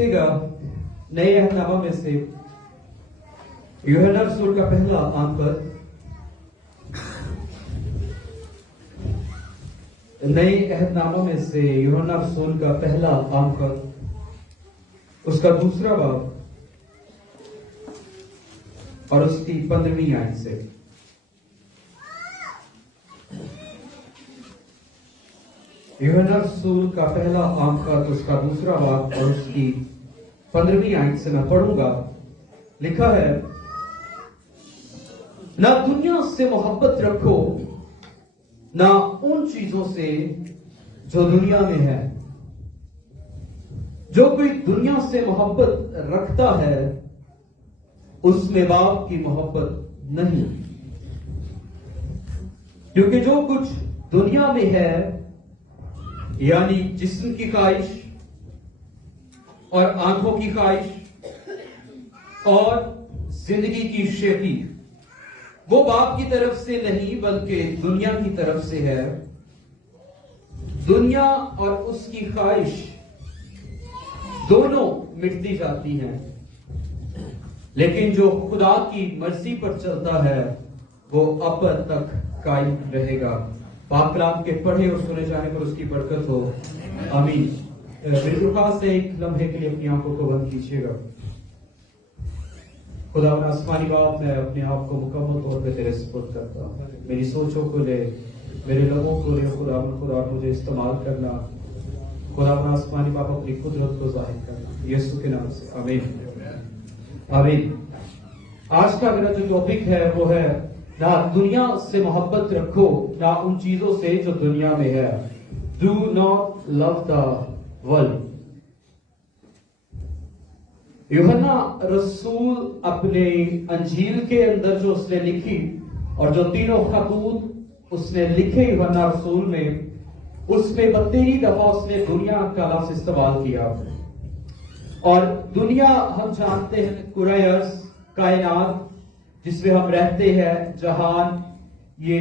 देखिएगा नए अहदनामा में से यूहन्ना रसूल का पहला आम पद, नए अहदनामा में से यूहन्ना रसूल का पहला आम पद, उसका दूसरा बाब और उसकी 15वीं आयत से। यूहन्ना रसूल का पहला आम पद, उसका दूसरा बाब और उसकी 15वीं आयत से मैं पढ़ूंगा। लिखा है, ना दुनिया से मोहब्बत रखो, ना उन चीजों से जो दुनिया में है। जो कोई दुनिया से मोहब्बत रखता है उसमें बाप की मोहब्बत नहीं, क्योंकि जो कुछ दुनिया में है, यानी जिस्म की ख्वाहिश और आंखों की ख्वाहिश और जिंदगी की शेखी, वो बाप की तरफ से नहीं बल्कि दुनिया की तरफ से है। दुनिया और उसकी ख्वाहिश दोनों मिटती जाती हैं, लेकिन जो खुदा की मर्जी पर चलता है वो अब तक कायम रहेगा। पाक कलाम के पढ़े और सुने जाने पर उसकी बरकत हो, आमीन। बिल्कुल खास से एक लम्हे के लिए अपनी आंखों को बंद कीजिएगा। खुदा आसमानी बाप, मैं अपने आप को मुकम्मल तौर पे तेरे सुपुर्द करता हूँ। मेरी सोचों को ले, मेरे लबों को ले खुदा, मुझे इस्तेमाल करना। खुदा आसमानी बाप, अपनी कुदरत को जाहिर करना, यीशु के नाम से, आमीन आमीन। आज का मेरा जो टॉपिक है वो है, ना दुनिया से मोहब्बत रखो, ना उन चीजों से जो दुनिया में है। Do not love the world. यूहन्ना रसूल अपने अंजील के अंदर जो उसने लिखी और जो तीनों खतूत उसने लिखे यूहन्ना रसूल में, उसमें 32 दफा उसने दुनिया का लफ्ज इस्तेमाल किया। और दुनिया हम जानते हैं कुराए अर्ज़, कायनात जिसमें हम रहते हैं, जहान, ये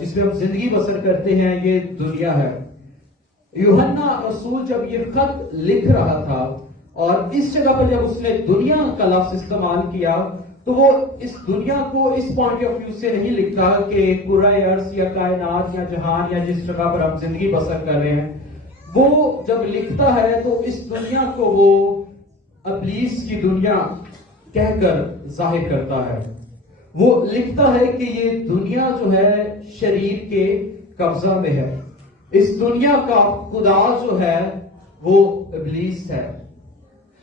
जिसमें हम जिंदगी बसर करते हैं, ये दुनिया है। यूहन्ना रसूल जब ये खत लिख रहा था और इस जगह पर जब उसने दुनिया का लफ्ज इस्तेमाल किया, तो वो इस दुनिया को इस पॉइंट ऑफ व्यू से नहीं लिखता कि कुराए अर्ज़ या कायनात या जहान या जिस जगह पर हम जिंदगी बसर कर रहे हैं। वो जब लिखता है तो इस दुनिया को वो इब्लीस की दुनिया कहकर जाहिर करता है। वो लिखता है कि ये दुनिया जो है शरीर के कब्जा में है। इस दुनिया का खुदा जो है वो इब्लीस है।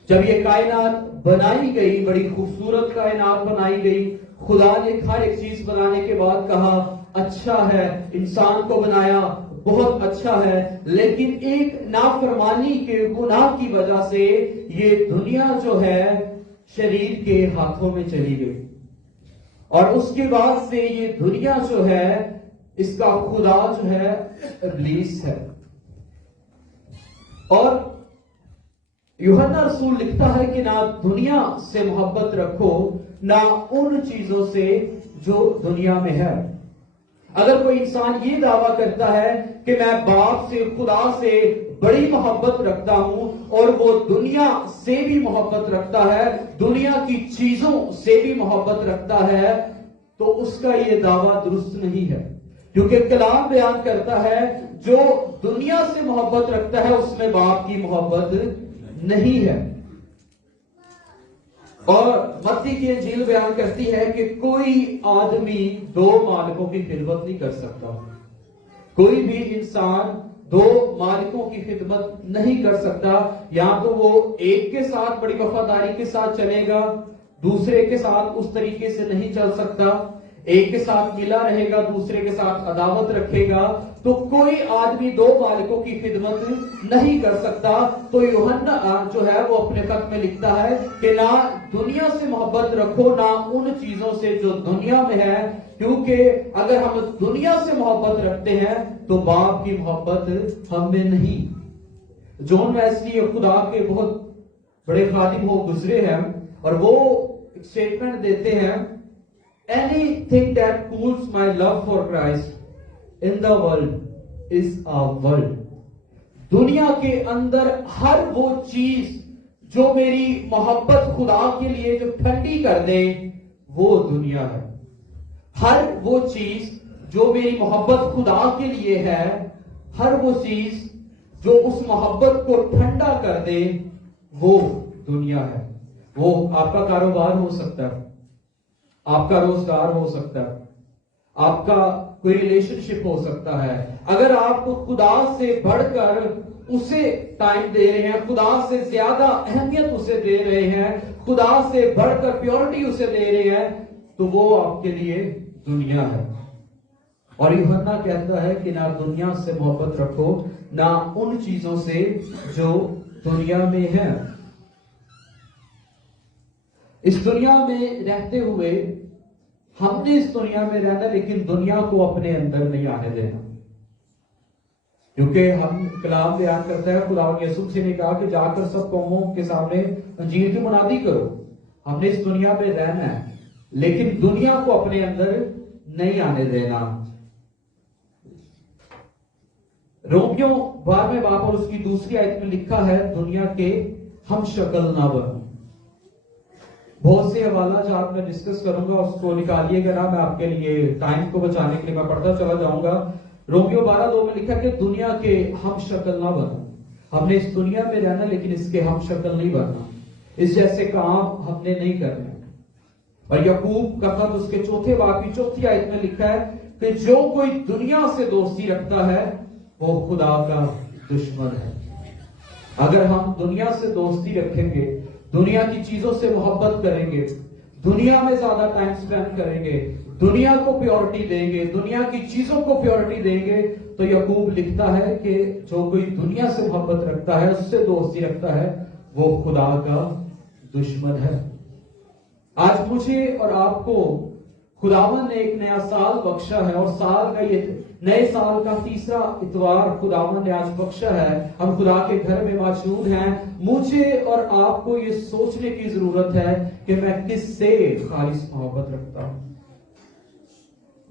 जब ये कायनात बनाई गई, बड़ी खूबसूरत कायनात बनाई गई, खुदा ने हर एक चीज बनाने के बाद कहा अच्छा है, इंसान को बनाया, बहुत अच्छा है। लेकिन एक नाफरमानी के गुनाह की वजह से ये दुनिया जो है शरीर के हाथों में चली गई, और उसके बाद से ये दुनिया जो है, इसका खुदा जो है इब्लीस है। और यूहन्ना रसूल लिखता है कि ना दुनिया से मोहब्बत रखो, ना उन चीजों से जो दुनिया में है। अगर कोई इंसान ये दावा करता है कि मैं बाप से, खुदा से बड़ी मोहब्बत रखता हूं और वो दुनिया से भी मोहब्बत रखता है, दुनिया की चीजों से भी मोहब्बत रखता है, तो उसका ये दावा दुरुस्त नहीं है। क्योंकि कलाम बयान करता है जो दुनिया से मोहब्बत रखता है उसमें बाप की मोहब्बत नहीं है। और मत्ती की इंजील बयान करती है कि कोई आदमी 2 मालिकों की खिदमत नहीं कर सकता। कोई भी इंसान 2 मालिकों की खिदमत नहीं कर सकता। या तो वो एक के साथ बड़ी वफादारी के साथ चलेगा, दूसरे के साथ उस तरीके से नहीं चल सकता। एक के साथ मिला रहेगा, दूसरे के साथ अदावत रखेगा। तो कोई आदमी 2 मालिकों की खिदमत नहीं कर सकता। तो यूहन्ना जो है वो अपने खत में लिखता है कि ना दुनिया से मोहब्बत रखो, ना उन चीजों से जो दुनिया में है, क्योंकि अगर हम दुनिया से मोहब्बत रखते हैं तो बाप की मोहब्बत हम में नहीं। जॉन वेस्ली खुदा के बहुत बड़े खादिम हो गुजरे हैं और वो एक स्टेटमेंट देते हैं, anything that cools my love for Christ in the world is a world। दुनिया के अंदर हर वो चीज جو میری محبت خدا کے لیے جو ٹھنڈی کر دے وہ دنیا ہے. ہر وہ چیز جو میری محبت خدا کے لیے ہے، ہر وہ چیز جو اس محبت کو ٹھنڈا کر دے وہ دنیا ہے. وہ آپ کا کاروبار ہو سکتا ہے، آپ کا روزگار ہو سکتا ہے، آپ کا کوئی ریلیشن شپ ہو سکتا ہے. اگر آپ خدا سے بڑھ کر اسے ٹائم دے رہے ہیں، خدا سے زیادہ اہمیت اسے دے رہے ہیں، خدا سے بڑھ کر پیورٹی اسے دے رہے ہیں، تو وہ آپ کے لیے دنیا ہے. اور یوحنا کہتا ہے کہ نہ دنیا سے محبت رکھو، نہ ان چیزوں سے جو دنیا میں ہے. اس دنیا میں رہتے ہوئے ہم نے اس دنیا میں رہنا، لیکن دنیا کو اپنے اندر نہیں آنے دینا. کیونکہ ہم کلام بیان کرتا ہے، خدا یسوع مسیح نے کہا کہ جا کر سب قوموں کے سامنے انجیل کی منادی کرو. ہم نے اس دنیا میں رہنا ہے لیکن دنیا کو اپنے اندر نہیں آنے دینا. رومیو 12ویں باب اور اس کی دوسری آیت میں لکھا ہے دنیا کے ہم شکل نہ بنو. بہت سے حوالہ جات میں ڈسکس کروں گا، اس کو نکالیے گا نا، میں آپ کے لیے ٹائم کو بچانے کے لیے میں پڑھتا چلا جاؤں گا. رومیو 12:2 میں لکھا کہ دنیا کے ہم شکل نہ بنو. ہم نے اس دنیا میں رہنا لیکن اس کے ہم شکل نہیں بننا، اس جیسے کام ہم نے نہیں کرنا. اور یعقوب کا خط اس کے 4 باب کی 4 آیت میں لکھا ہے کہ جو کوئی دنیا سے دوستی رکھتا ہے وہ خدا کا دشمن ہے. اگر ہم دنیا سے دوستی رکھیں گے، دنیا کی چیزوں سے محبت کریں گے، دنیا میں زیادہ ٹائم سپینڈ کریں گے، دنیا کو پیورٹی دیں گے، دنیا کی چیزوں کو پیورٹی دیں گے، تو یعقوب لکھتا ہے کہ جو کوئی دنیا سے محبت رکھتا ہے، اس سے دوستی رکھتا ہے، وہ خدا کا دشمن ہے. آج مجھے اور آپ کو خداوند نے ایک نیا سال بخشا ہے، اور سال کا یہ نئے سال کا تیسرا اتوار خداوند نے آج بخشا ہے. ہم خدا کے گھر میں موجود ہیں. مجھے اور آپ کو یہ سوچنے کی ضرورت ہے کہ میں کس سے خالص محبت رکھتا ہوں.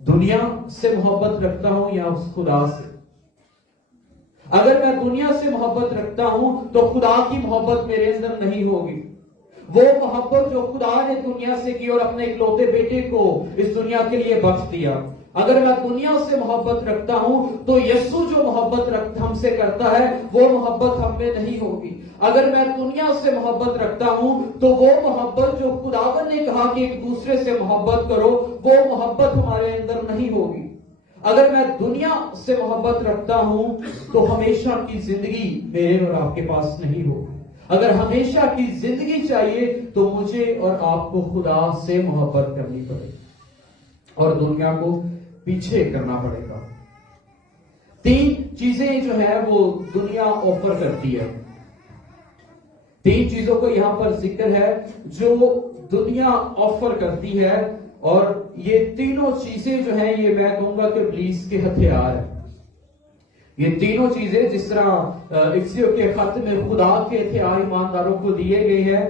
دنیا سے محبت رکھتا ہوں یا اس خدا سے؟ اگر میں دنیا سے محبت رکھتا ہوں تو خدا کی محبت میرے اندر نہیں ہوگی. وہ محبت جو خدا نے دنیا سے کی اور اپنے اکلوتے بیٹے کو اس دنیا کے لیے بخش دیا. اگر میں دنیا سے محبت رکھتا ہوں تو یسوع جو محبت ہم سے کرتا ہے وہ محبت ہم میں نہیں ہوگی. اگر میں دنیا سے محبت رکھتا ہوں تو وہ محبت جو خداوند نے کہا کہ ایک دوسرے سے محبت کرو، وہ محبت ہمارے اندر نہیں ہوگی. اگر میں دنیا سے محبت رکھتا ہوں تو ہمیشہ کی زندگی میرے اور آپ کے پاس نہیں ہوگی. اگر ہمیشہ کی زندگی چاہیے تو مجھے اور آپ کو خدا سے محبت کرنی پڑے اور دنیا کو پیچھے کرنا پڑے گا. 3 چیزیں جو ہے وہ دنیا آفر کرتی ہے. 3 چیزوں کو یہاں پر ذکر ہے جو دنیا آفر کرتی ہے، اور یہ تینوں چیزیں جو ہیں یہ میں کہوں گا کہ ابلیس کے ہتھیار ہیں. یہ تینوں چیزیں جس طرح افسیوں کے خط میں خدا کے ہتھیار ایمانداروں کو دیے گئے ہیں،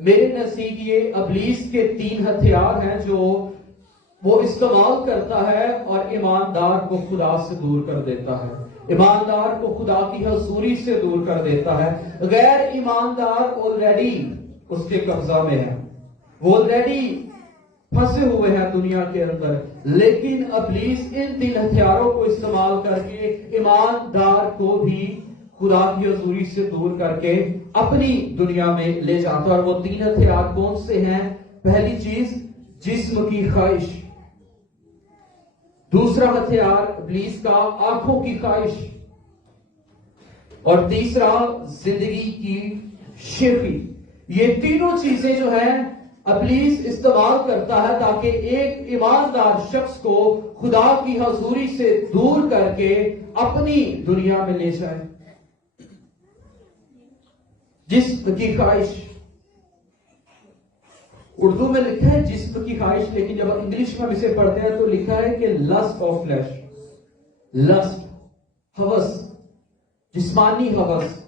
میرے نزدیک یہ ابلیس کے 3 ہتھیار ہیں جو وہ استعمال کرتا ہے اور ایماندار کو خدا سے دور کر دیتا ہے، ایماندار کو خدا کی حضوری سے دور کر دیتا ہے. غیر ایماندار آلریڈی اس کے قبضہ میں ہے، وہ آلریڈی پھنسے ہوئے ہیں دنیا کے اندر. لیکن ابلیس ان 3 ہتھیاروں کو استعمال کر کے ایماندار کو بھی خدا کی حضوری سے دور کر کے اپنی دنیا میں لے جاتا ہے. اور وہ 3 ہتھیار کون سے ہیں؟ پہلی چیز جسم کی خواہش، دوسرا ہتھیار ابلیس کا آنکھوں کی خواہش، اور تیسرا زندگی کی شیخی. یہ تینوں چیزیں جو ہیں ابلیس استعمال کرتا ہے تاکہ ایک ایماندار شخص کو خدا کی حضوری سے دور کر کے اپنی دنیا میں لے جائے. جسم کی خواہش، اردو میں لکھا ہے جسم کی خواہش، لیکن جب انگلش میں ہم اسے پڑھتے ہیں تو لکھا ہے کہ لسٹ آف فلیش، لسٹ، ہوس، جسمانی ہوس.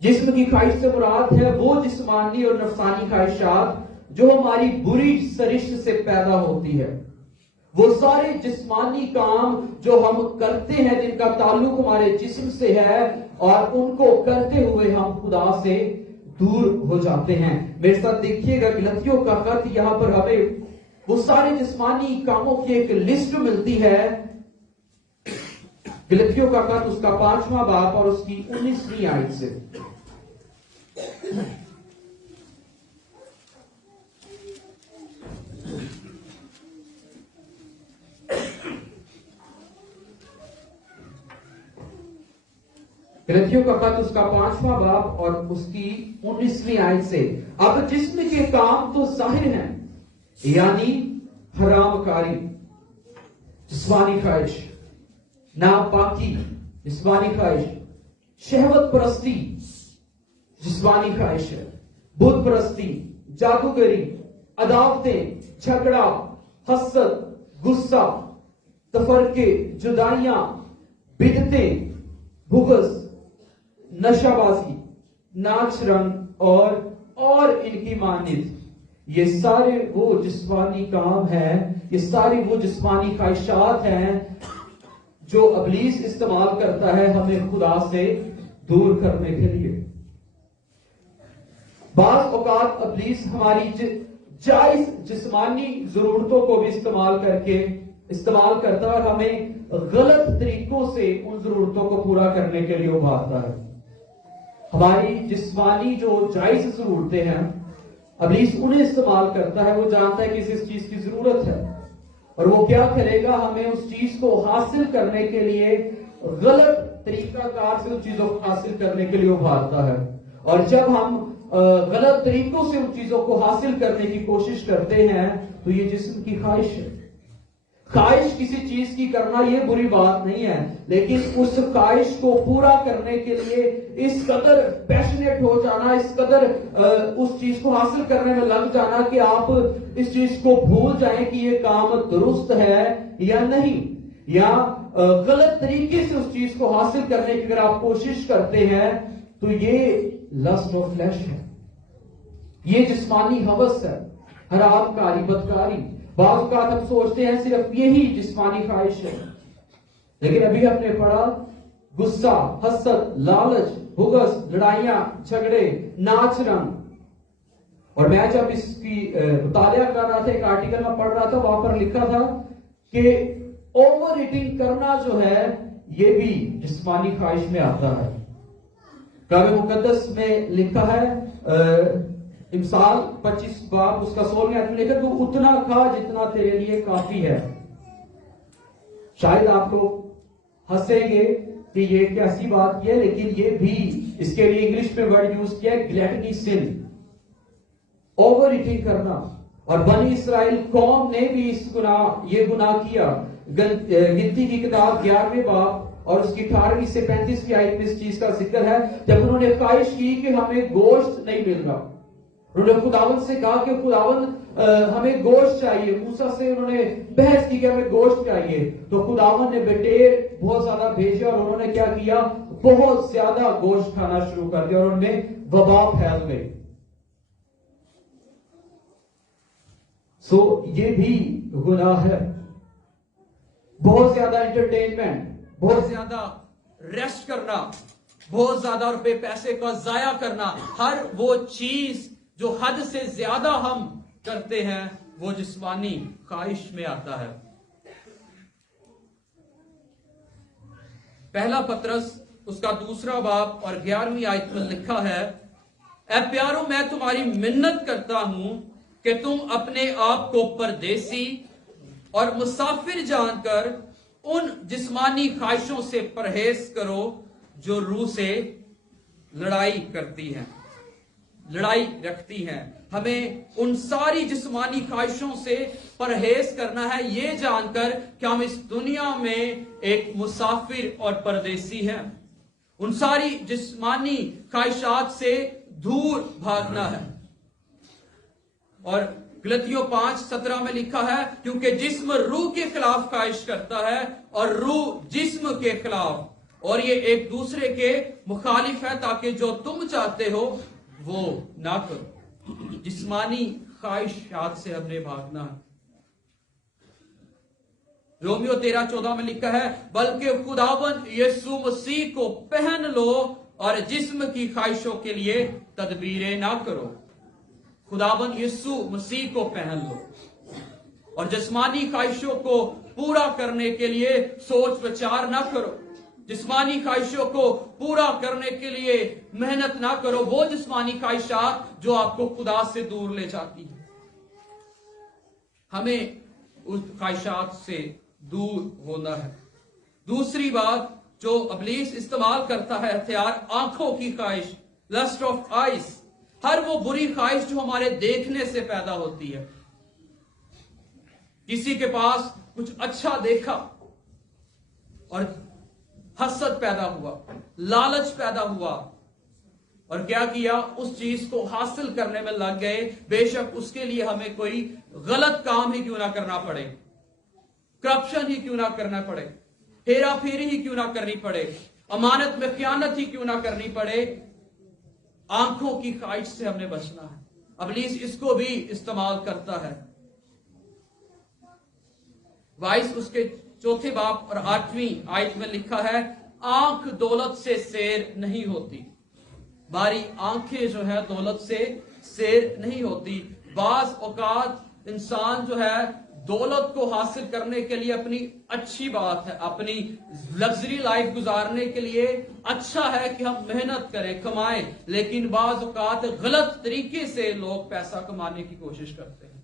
جسم کی خواہش سے مراد ہے وہ جسمانی اور نفسانی خواہشات جو ہماری بری سرشت سے پیدا ہوتی ہے. وہ سارے جسمانی کام جو ہم کرتے ہیں جن کا تعلق ہمارے جسم سے ہے، اور ان کو کرتے ہوئے ہم خدا سے دور ہو جاتے ہیں. میرے ساتھ دیکھیے گا گلتیوں کا خط یہاں پر ہمیں وہ سارے جسمانی کاموں کی ایک لسٹ ملتی ہے. گلتیوں کا خط اس کا 5واں باب اور اس کی 19ویں آیت سے. گلتیوں کا خط اس کا 5واں باب اور اس کی 19ویں آیت سے. اب جسم کے کام تو ظاہر ہیں، یعنی حرام کاری، جسمانی خواہش، ناپاکی، جسمانی خواہش، شہوت پرستی، جسمانی خواہش ہے، بت پرستی، جادوگری، عداوتیں، جھگڑا، حسد، غصہ، تفرقے، جدائیاں، بدعتیں، بغض، نشہ بازی، ناچ رنگ اور ان کی مانند. یہ سارے وہ جسمانی کام ہیں، یہ ساری وہ جسمانی خواہشات ہیں جو ابلیس استعمال کرتا ہے ہمیں خدا سے دور کرنے کے لیے. بعض اوقات ابلیس ہماری جائز جسمانی ضرورتوں کو بھی استعمال کرتا ہے اور ہمیں غلط طریقوں سے ان ضرورتوں کو پورا کرنے کے لیے ابھارتا ہے. ہماری جسمانی جو جائز ضرورتیں ہیں ابلیس انہیں استعمال کرتا ہے. وہ جانتا ہے کہ اس چیز کی ضرورت ہے اور وہ کیا کرے گا، ہمیں اس چیز کو حاصل کرنے کے لیے غلط طریقہ کار سے ان چیزوں کو حاصل کرنے کے لیے ابھارتا ہے. اور جب ہم غلط طریقوں سے ان چیزوں کو حاصل کرنے کی کوشش کرتے ہیں تو یہ جسم کی خواہش ہے. خواہش کسی چیز کی کرنا یہ بری بات نہیں ہے، لیکن اس خواہش کو پورا کرنے کے لیے اس قدر پیشنیٹ ہو جانا، اس قدر اس چیز کو حاصل کرنے میں لگ جانا کہ آپ اس چیز کو بھول جائیں کہ یہ کام درست ہے یا نہیں، یا غلط طریقے سے اس چیز کو حاصل کرنے کی اگر آپ کوشش کرتے ہیں تو یہ لسٹ آف فلیش ہے، یہ جسمانی ہوس ہے، حرام کاری، بدکاری. بعض اوقات ہم سوچتے ہیں صرف یہی جسمانی خواہش ہے، لیکن ابھی ہم نے پڑھا غصہ، حسد، لالچ، بغض، لڑائیاں، جھگڑے، ناچ رنگ. اور میں جب اس کی مطالعہ کر رہا تھا، ایک آرٹیکل میں پڑھ رہا تھا، وہاں پر لکھا تھا کہ اوور ایٹنگ کرنا جو ہے یہ بھی جسمانی خواہش میں آتا ہے. کتاب مقدس میں لکھا ہے امثال 25 باب اس کا 16 آیت میں لکھا تو اتنا کھا جتنا تیرے لیے کافی ہے. شاید آپ لوگ ہنسیں گے کہ یہ کیسی بات کی ہے، لیکن یہ بھی اس کے لیے انگلش میں ورڈ یوز کیا ہے گلیٹنی سن، اوور ایٹنگ کرنا. اور بنی اسرائیل قوم نے بھی یہ گناہ کیا. گنتی کی کتاب 11ویں باب اور اس کی 18 سے 35 کی آیت میں اس چیز کا ذکر ہے. جب انہوں نے خواہش کی کہ ہمیں گوشت نہیں مل رہا، انہوں نے خداوند سے کہا کہ خداوند ہمیں گوشت چاہیے. موسیٰ سے انہوں نے بحث کی کہ ہمیں گوشت چاہیے، تو خداوند نے بٹیر بہت زیادہ بھیجے اور انہوں نے کیا کیا، بہت زیادہ گوشت کھانا شروع کر دیا اور ان میں وبا پھیل گئی. یہ بھی گناہ ہے. بہت زیادہ انٹرٹینمنٹ، بہت زیادہ ریسٹ کرنا، بہت زیادہ روپے پیسے کا ضائع کرنا، ہر وہ چیز جو حد سے زیادہ ہم کرتے ہیں وہ جسمانی خواہش میں آتا ہے. پہلا پطرس اس کا 2 باب اور 11ویں آیت میں لکھا ہے، اے پیارو میں تمہاری منت کرتا ہوں کہ تم اپنے آپ کو پردیسی اور مسافر جان کر ان جسمانی خواہشوں سے پرہیز کرو جو روح سے لڑائی کرتی ہیں، لڑائی رکھتی ہیں. ہمیں ان ساری جسمانی خواہشوں سے پرہیز کرنا ہے یہ جان کر کہ ہم اس دنیا میں ایک مسافر اور پردیسی ہیں. ان ساری جسمانی خواہشات سے دور بھاگنا ہے. اور گلتیوں 5:17 میں لکھا ہے، کیونکہ جسم روح کے خلاف خواہش کرتا ہے اور روح جسم کے خلاف، اور یہ ایک دوسرے کے مخالف ہے تاکہ جو تم چاہتے ہو وہ نہ کرو. جسمانی خواہشات سے ہم نے بھاگنا ہے. रोमियो 13:14 में लिखा है, बल्कि खुदावन यीशु मसीह को पहन लो और जिस्म की ख्वाहिशों के लिए तदबीरें ना करो। खुदावन यीशु मसीह को पहन लो और जिस्मानी ख्वाहिशों को पूरा करने के लिए सोच विचार ना करो। जिस्मानी ख्वाहिशों को पूरा करने के लिए मेहनत ना करो, वो जिस्मानी ख्वाहिशात जो आपको खुदा से दूर ले जाती है। हमें उस ख्वाहिशात से दूर होना है। दूसरी बात जो इब्लीस इस्तेमाल करता है हथियार, आंखों की ख्वाहिश, लस्ट ऑफ आइज। हर वो बुरी ख्वाहिश जो हमारे देखने से पैदा होती है। किसी के पास कुछ अच्छा देखा और हसद पैदा हुआ, लालच पैदा हुआ, और क्या किया, उस चीज को हासिल करने में लग गए, बेशक उसके लिए हमें कोई गलत काम ही क्यों ना करना पड़े, करप्शन ही क्यों ना करना पड़े, हेरा फेरी ही क्यों ना करनी पड़े, अमानत में खयानत ही क्यों ना करनी पड़े, आंखों की ख्वाहिश से हमने बचना है। इब्लीस इसको भी इस्तेमाल करता है। 22 उसके 4 बाब और 8वीं आयत में लिखा है, आंख दौलत से शेर नहीं होती। हमारी आंखें जो है दौलत से शेर नहीं होती। बाज औकात इंसान जो है दौलत को हासिल करने के लिए अपनी अच्छी बात है, अपनी लग्जरी लाइफ गुजारने के लिए अच्छा है कि हम मेहनत करें, कमाएं, लेकिन बाज औकात गलत तरीके से लोग पैसा कमाने की कोशिश करते हैं,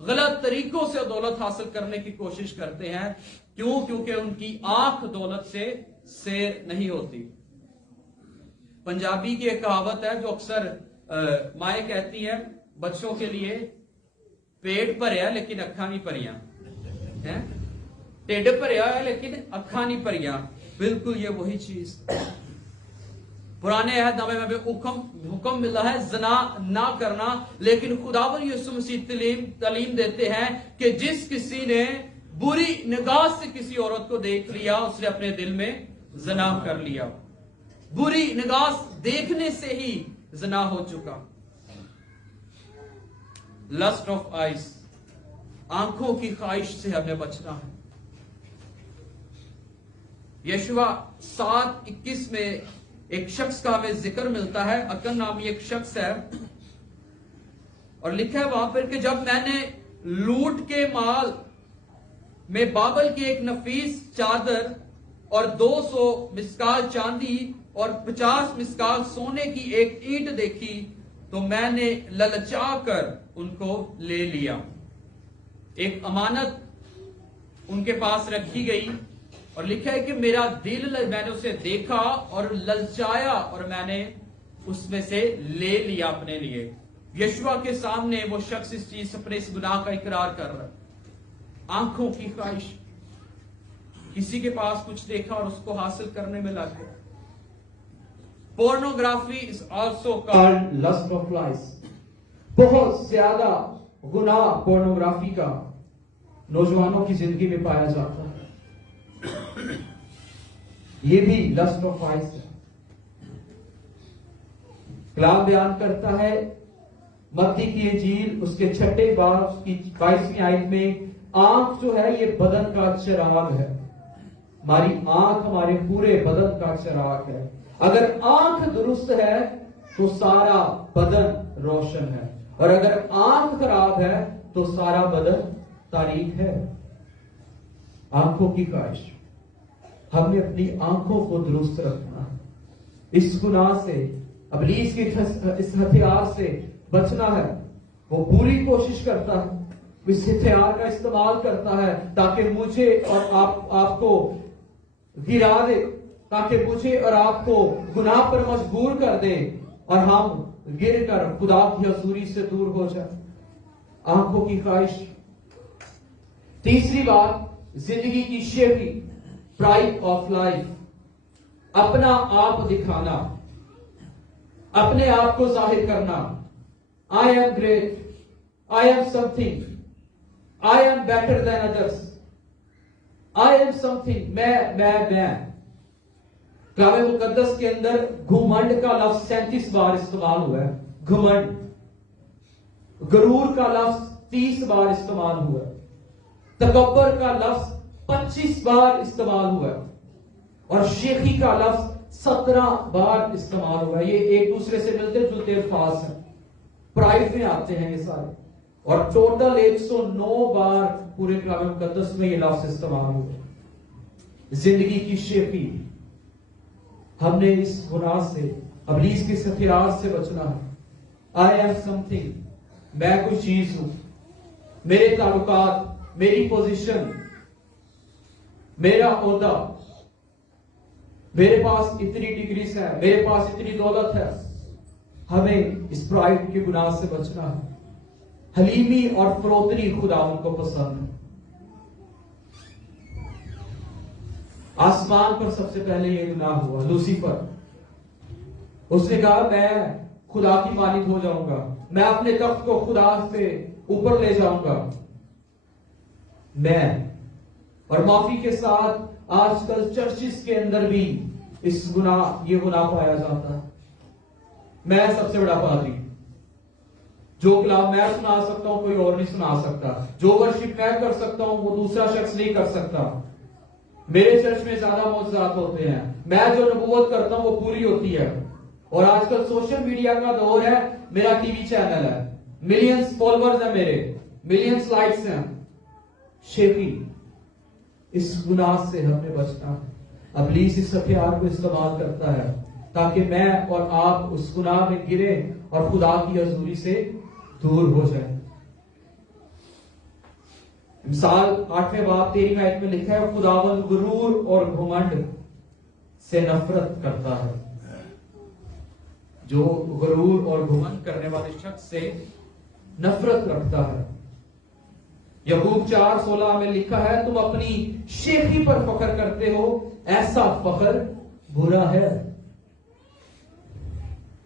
गलत तरीकों से दौलत हासिल करने की कोशिश करते हैं। क्यों? क्योंकि उनकी आंख दौलत से शेर नहीं होती। पंजाबी की एक कहावत है जो अक्सर माए कहती है बच्चों के लिए, पेट भरिया लेकिन अखा नहीं भरियां, है ढिड भरिया है लेकिन अखा नहीं भरियां। बिल्कुल ये वही चीज। पुराने अहद नामे में हुक्म मिला है जना ना करना, लेकिन खुदावन यीशु मसीह तालीम देते हैं कि जिस किसी ने बुरी निगाह से किसी औरत को देख लिया, उसने अपने दिल में जना कर लिया। बुरी निगाह देखने से ही जना हो चुका। लस्ट ऑफ आइज, आंखों की ख्वाहिश से हमें बचना है। यशुआ 7:21 में एक शख्स का हमें जिक्र मिलता है, अकन नामी एक शख्स है, और लिखा है वहां पर कि जब मैंने लूट के माल में बाबल की एक नफीस चादर और 200 मिस्काल चांदी और 50 मिस्काल सोने की एक ईंट देखी तो मैंने ललचा कर उनको ले लिया। एक अमानत उनके पास रखी गई और लिखा है कि मेरा दिल, मैंने उसे देखा और ललचाया और मैंने उसमें से ले लिया अपने लिए। यशुआ के सामने वो शख्स इस चीज, अपने इस गुनाह का इकरार कर रहा है। आंखों की ख्वाहिश, किसी के पास कुछ देखा और उसको हासिल करने में लग गया। Pornography is also called lust of lies. बहुत ज्यादा गुनाह पोर्नोग्राफी का नौजवानों की जिंदगी में पाया जाता है। ये भी लस्ट ऑफ आइज है। कलाम बयान करता है मत्ती की इंजील उसके 6 बाब की 22वीं आयत में, आंख जो है ये बदन का चिराग है। हमारी आंख हमारे पूरे बदन का चिराग है। अगर आंख दुरुस्त है तो सारा बदन रोशन है, और अगर आंख खराब है तो सारा बदन तारीक है। आंखों की ख्वाहिश, हमने अपनी आंखों को दुरुस्त रखना है। इस गुनाह से, इब्लीस के इस हथियार से बचना है। वो पूरी कोशिश करता है, इस हथियार का इस्तेमाल करता है ताकि मुझे और आपको गिरा दे, ताकि मुझे और आपको गुनाह पर मजबूर कर दे और हम गिर कर खुदा की हजूरी से दूर हो जाए। आंखों की ख्वाहिश। तीसरी बात, जिंदगी की शेपी, प्राइड ऑफ लाइफ, अपना आप दिखाना, अपने आप को जाहिर करना। I am great, I am something, I am better than others, I am something, मैं। कलाम मुकद्दस के अंदर घुमंड का लफ्ज 37 बार इस्तेमाल हुआ है। घुमंड। गरूर का लफ्ज 30 बार इस्तेमाल हुआ है। तकब्बर का लफ्ज 25 बार इस्तेमाल हुआ है और शेखी का लफ्ज 17 बार इस्तेमाल हुआ है। ये एक दूसरे से मिलते जुलते अल्फाज हैं, प्राइड में आते हैं ये सारे, और टोटल 109 बार पूरे कलाम मुकद्दस में ये लफ्ज इस्तेमाल हुआ। जिंदगी की शेखी, हमने इस गुनाह से, इब्लीस के हथियार से बचना है। आई एम समथिंग, मैं कोई चीज हूं, मेरे ताल्लुकात, मेरी पोजीशन, मेरा ओहदा, मेरे पास इतनी डिग्रीज है, मेरे पास इतनी दौलत है। हमें इस प्राइड के गुनाह से बचना है। हलीमी और फरोतनी खुदा उनको पसंद है। आसमान पर सबसे पहले ये गुनाह हुआ, लूसीफर, उसने कहा मैं खुदा की मालिक हो जाऊंगा, मैं अपने तख्त को खुदा से ऊपर ले जाऊंगा। मैं और माफी के साथ आजकल चर्चिस के अंदर भी ये गुनाह पाया जाता है। मैं सबसे बड़ा पादरी, जो कलाम मैं सुना सकता हूं कोई और नहीं सुना सकता, जो वर्शिप मैं कर सकता हूं वो दूसरा शख्स नहीं कर सकता। मेरे चर्च में ज्यादा मौजूदात होते हैं, मैं जो नबूवत करता हूं वो पूरी होती है। और आजकल सोशल मीडिया का दौर है, मेरा टीवी चैनल है, मिलियंस फॉलोअर्स हैं मेरे, मिलियंस लाइक्स हैं। शेखी, इस गुनाह से हमें बचना है। इब्लीस इस हथियार को इस्तेमाल करता है ताकि मैं और आप उस गुनाह में गिरे और खुदा की हजूरी से दूर हो जाए। मिसाल 8वें बाब 13 आयत में लिखा है, खुदावंद गुरूर और घमंड से नफरत करता है। जो गुरूर और घमंड करने वाले शख्स से नफरत रखता है। यहूब 4:16 में लिखा है, तुम अपनी शेखी पर फख्र करते हो, ऐसा फख्र बुरा है।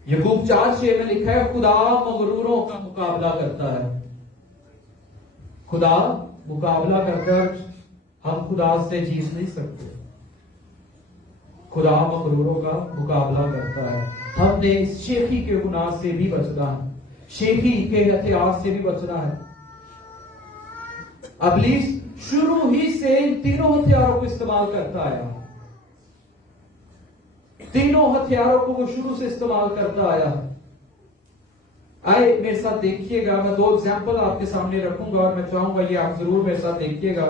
यहूब 4:6 में लिखा है, खुदा मगरूरों का मुकाबला करता है। खुदा मुकाबला करकर हम खुदा से जीत नहीं सकते। खुदा मगरूरों का मुकाबला करता है। हमने इस शेखी के गुनाह से भी बचना है, शेखी के हथियार से भी बचना है। इब्लीस शुरू ही से इन तीनों हथियारों को इस्तेमाल करता आया। तीनों हथियारों को वो शुरू से इस्तेमाल करता आया। आए मेरे साथ देखिएगा, मैं 2 एग्जाम्पल आपके सामने रखूंगा और मैं चाहूंगा ये आप जरूर मेरे साथ देखिएगा।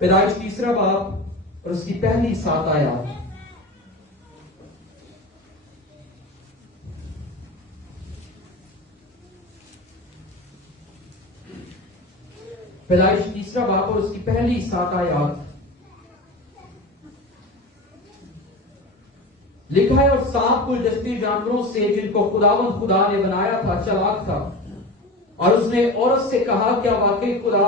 पैदाइश 3 बाब और उसकी पहली 7 आयत। पैदाइश 3 बाब और उसकी पहली 7 आयत लिखा है, और सांप कुल जस्ती जानवरों से जिनको खुदावंद खुदा ने बनाया था चालाक था, और उसने औरत से कहा, क्या वाकई खुदा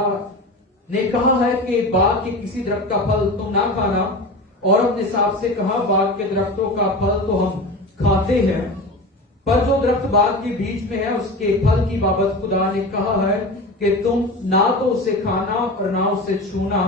ने कहा है कि बाग के किसी दरख्त का फल तुम ना खाना? औरत ने सांप से कहा, बाग के दरख्तों का फल तो हम खाते हैं, पर जो दरख्त बाग के बीच में है उसके फल की बाबत खुदा ने कहा है कि तुम ना तो उसे खाना और ना उसे छूना,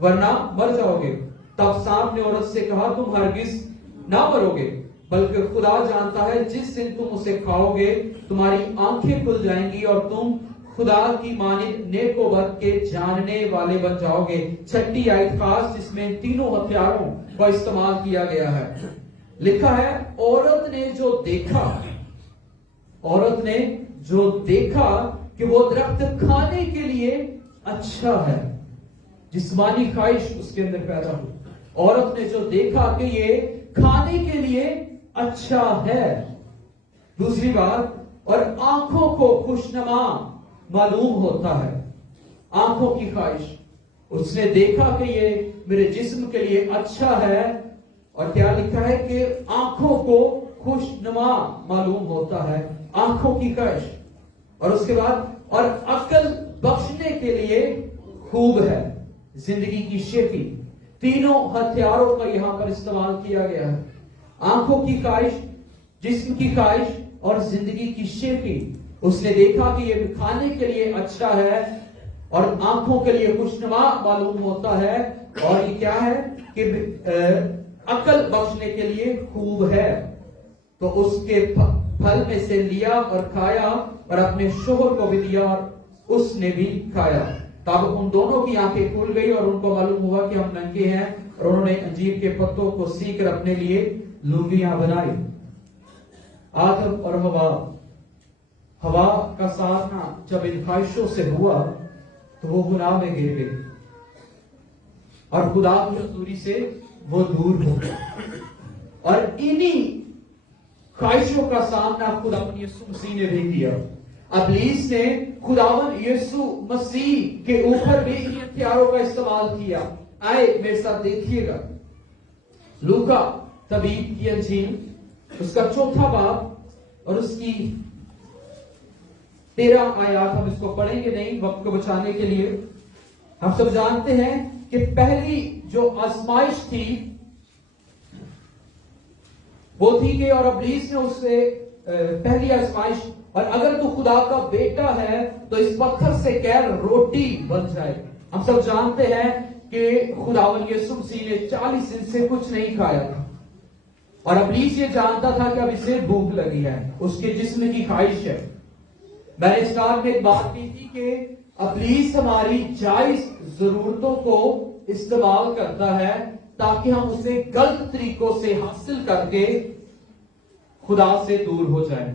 वरना मर जाओगे। तब सांप ने औरत से कहा, तुम हरगिज ना मरोगे, बल्कि खुदा जानता है जिस दिन तुम उसे खाओगे तुम्हारी आंखें खुल जाएंगी और तुम खुदा की मानिंद नेक व बद के जानने वाले बन जाओगे। 6ठी आयत खास जिसमें तीनों हथियारों का इस्तेमाल किया गया है। लिखा है, औरत ने जो देखा कि वो दरख्त खाने के लिए अच्छा है, जिस्मानी ख्वाहिश उसके अंदर पैदा हुई। औरत ने जो देखा कि ये खाने के लिए अच्छा है। दूसरी बात, और आंखों को खुशनुमा मालूम होता है, आंखों की ख्वाहिश। उसने देखा कि ये मेरे जिस्म के लिए अच्छा है, और क्या लिखा है कि आंखों को खुशनुमा मालूम होता है, आंखों की ख्वाहिश। और उसके बाद, और अक्ल बख्शने के लिए खूब है, जिंदगी की शेखी। तीनों हथियारों का यहां पर इस्तेमाल किया गया है। आंखों की ख्वाहिश, जिस्म की ख्वाहिश और जिंदगी की शेखी। उसने देखा कि ये खाने के लिए अच्छा है और आंखों के लिए खुशनुमा मालूम होता है, और ये क्या है कि अकल बख्शने के लिए खूब है। तो उसके फल में से लिया और खाया और अपने शोहर को भी दिया और उसने भी खाया। तब उन दोनों की आंखें खुल गई और उनको मालूम हुआ कि हम नंगे हैं, और उन्होंने अंजीर के पत्तों को सीख कर अपने लिए लुंगियां बनाई। आदम और हवा का सामना जब इन ख्वाहिशों से हुआ तो वो गुनाह में गिर गई और खुदा की हजूरी से वो दूर हो गए। और इन्हीं ख्वाहिशों का सामना खुदावन यीशु मसीह ने भी किया। इब्लीस ने खुदावन यीशु मसीह के ऊपर भी इन हथियारों का इस्तेमाल किया। आए मेरे साथ देखिएगा, लूका तबीब की अंजील उसका 4 बाब और उसकी 13 आयत, हम इसको पढ़ेंगे नहीं वक्त को बचाने के लिए। हम सब जानते हैं कि पहली जो आजमाइश थी वो थी कि और इब्लीस ने उससे पहली आजमाइश, और अगर तू खुदा का बेटा है तो इस पत्थर से कह रोटी बन जाए। हम सब जानते हैं कि खुदावन यीशु मसीह ने 40 दिन से कुछ नहीं खाया था, और इब्लीस ये जानता था कि अब इसे भूख लगी है, उसके जिस्म की ख्वाहिश है। मैंने स्टार्ट में एक बात की थी कि इब्लीस हमारी जायज जरूरतों को इस्तेमाल करता है ताकि हम उसे गलत तरीकों से हासिल करके खुदा से दूर हो जाए।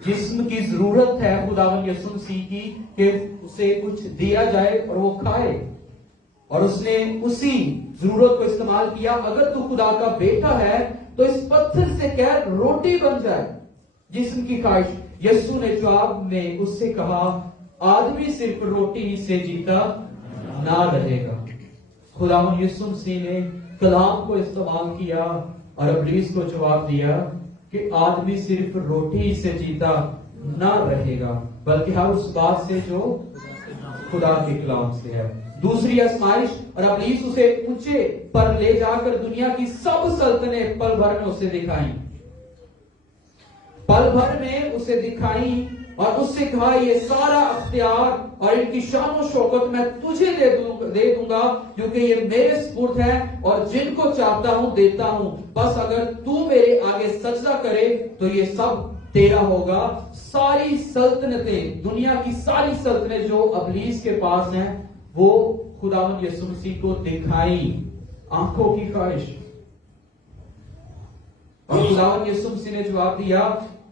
जिस्म की जरूरत है खुदावन यीशु मसीह की कि उसे कुछ दिया जाए और वो खाए, और उसने उसी जरूरत को इस्तेमाल किया। अगर तू खुदा का बेटा है तो इस पत्थर से कह रोटी बन जाए, जिस्म की ख्वाहिश। यीशु ने जवाब में उससे कहा, आदमी सिर्फ रोटी ही से जीता ना रहेगा। खुदावन यीशु मसीह ने कलाम को इस्तेमाल किया और इब्लीस को जवाब दिया कि आदमी सिर्फ रोटी ही से जीता ना रहेगा, बल्कि हर उस बात से जो खुदा के कलाम से है। दूसरी आजमाइश, और इब्लीस उसे ऊंचे पर ले जाकर दुनिया की सब सल्तनतें पल भर में उसे दिखाई, पल भर में उसे दिखाई, और उससे कहा ये सारा अख्तियार और इनकी शान शौकत मैं तुझे दे दूंगा, क्योंकि ये मेरे सुपुर्द है और जिनको चाहता हूं देता हूं। बस अगर तू मेरे आगे सजदा करे तो ये सब तेरा होगा। सारी सल्तनतें, दुनिया की सारी सल्तनतें जो इब्लीस के पास हैं, वो खुदावंद यीशु मसीह को दिखाई, आंखों की ख्वाहिश। और खुदावंद यीशु मसीह ने जवाब दिया,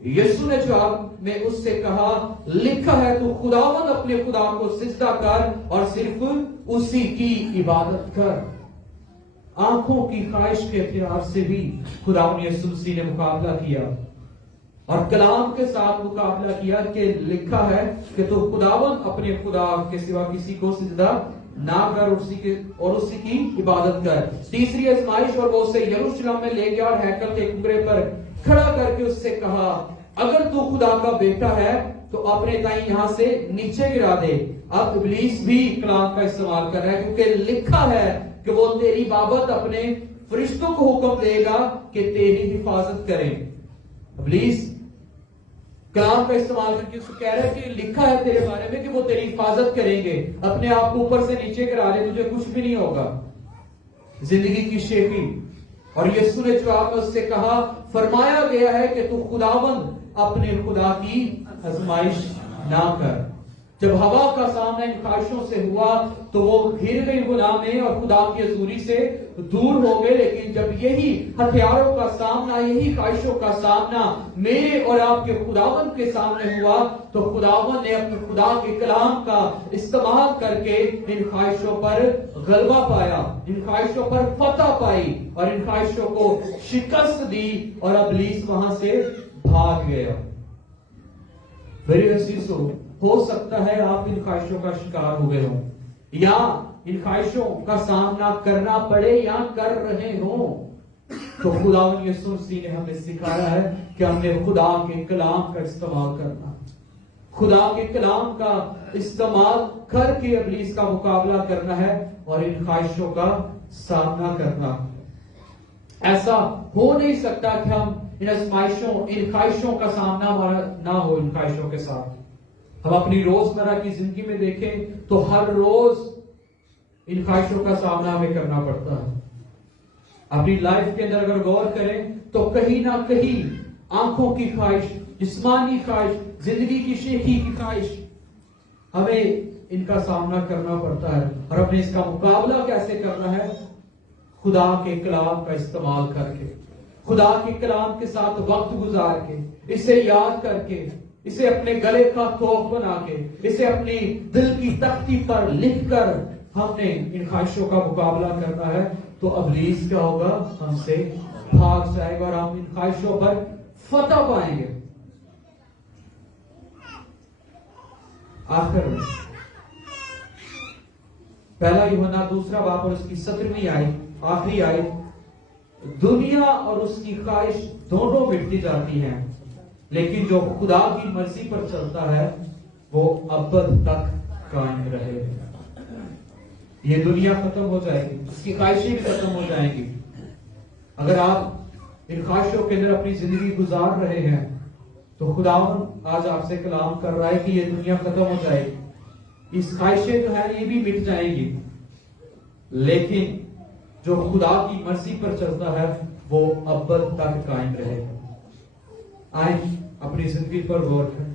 यीशु ने जवाब में उससे कहा, लिखा है तू खुदावंद अपने खुदा को सिजदा कर और सिर्फ उसी की इबादत कर। आंखों की ख्वाहिश के हथियार से भी खुदावंद यीशु मसीह ने मुकाबला किया और कलाम के साथ मुकाबला किया कि लिखा है कि तू खुदावंद अपने खुदा के सिवा किसी को सिजदा ना कर और उसी की इबादत कर। तीसरी आजमाइश, और वो उसे यरूशलेम में ले गया और हैकल के कुबरे पर खड़ा करके उससे कहा, अगर तू खुदा का बेटा है तो अपने ताई यहां से नीचे गिरा दे। अब इब्लीस भी कलाम का इस्तेमाल कर रहा है, क्योंकि लिखा है कि वो तेरी बाबत अपने फरिश्तों को हुक्म देगा कि तेरी हिफाजत करें। इब्लीस कलाम का इस्तेमाल करके उसको कह रहा है कि लिखा है तेरे बारे में कि वो तेरी हिफाजत करेंगे, अपने आप को ऊपर से नीचे गिरा दे, तुझे कुछ भी नहीं होगा। जिंदगी की शेखी। और यीशु ने जवाब में उससे कहा, फरमाया गया है कि तू खुदावंद अपने खुदा की आजमाइश ना कर। जब हवा का सामना इन ख्वाहिशों से हुआ तो वो घिर गई गुनाह में और खुदा की हजूरी से दूर हो गए। लेकिन जब यही हथियारों का सामना, यही ख्वाहिशों का सामना मेरे और आपके खुदावंद के सामने हुआ तो खुदावंद ने अपने खुदा के कलाम का इस्तेमाल करके इन ख्वाहिशों पर गलबा पाया, इन ख्वाहिशों पर फतह पाई और इन ख्वाहिशों को शिकस्त दी और इब्लीस वहां से भाग गया। मेरे अजीजों, हो सकता है आप इन ख्वाहिशों का शिकार हुए हो या इन ख्वाहिशों का सामना करना पड़े या कर रहे हो, तो खुदावंद यीशु मसीह ने हमें सिखाया है कि हमें खुदा के कलाम का इस्तेमाल करना, खुदा के कलाम का इस्तेमाल करके इब्लीस का मुकाबला करना है और इन ख्वाहिशों का सामना करना। ऐसा हो नहीं सकता कि हम इन आजमाइशों, इन ख्वाहिशों का सामना हमारा ना हो। इन ख्वाहिशों के साथ हम अपनी रोजमर्रा की जिंदगी में देखें तो हर रोज इन ख्वाहिशों का सामना हमें करना पड़ता है। अपनी लाइफ के अंदर अगर गौर करें तो कहीं ना कहीं आंखों की ख्वाहिश, जिस्मानी ख्वाहिश, जिंदगी की शेखी की ख्वाहिश हमें इनका सामना करना पड़ता है और अपने इसका मुकाबला कैसे करना है? खुदा के कलाम का इस्तेमाल करके, खुदा के कलाम के साथ वक्त गुजार के, इसे याद करके, इसे अपने गले का तोप बना के, इसे अपनी दिल की तख्ती पर लिख कर हमने इन ख्वाहिशों का मुकाबला करना है, तो इब्लीस क्या होगा? हमसे भाग जाएगा और हम इन ख्वाहिशों पर फतह पाएंगे। आखिर में पहला यूहन्ना 2 बाब और उसकी 17वीं आयत, आखिरी आयत, दुनिया और उसकी ख्वाहिश दोनों मिटती जाती हैं, लेकिन जो खुदा की मर्जी पर चलता है वो अबद तक कायम रहेगा। ये दुनिया खत्म हो जाएगी, उसकी ख्वाहिशें भी खत्म हो जाएंगी। अगर आप इन ख्वाहिशों के अंदर अपनी जिंदगी गुजार रहे हैं तो खुदावन आज आपसे कलाम कर रहा है कि ये दुनिया खत्म हो जाएगी, इस ख्वाहिशें जो है ये भी मिट जाएंगी, लेकिन जो खुदा की मर्जी पर चलता है वो अब्बद तक कायम रहेगा। आए अपनी जिंदगी पर गौर करें।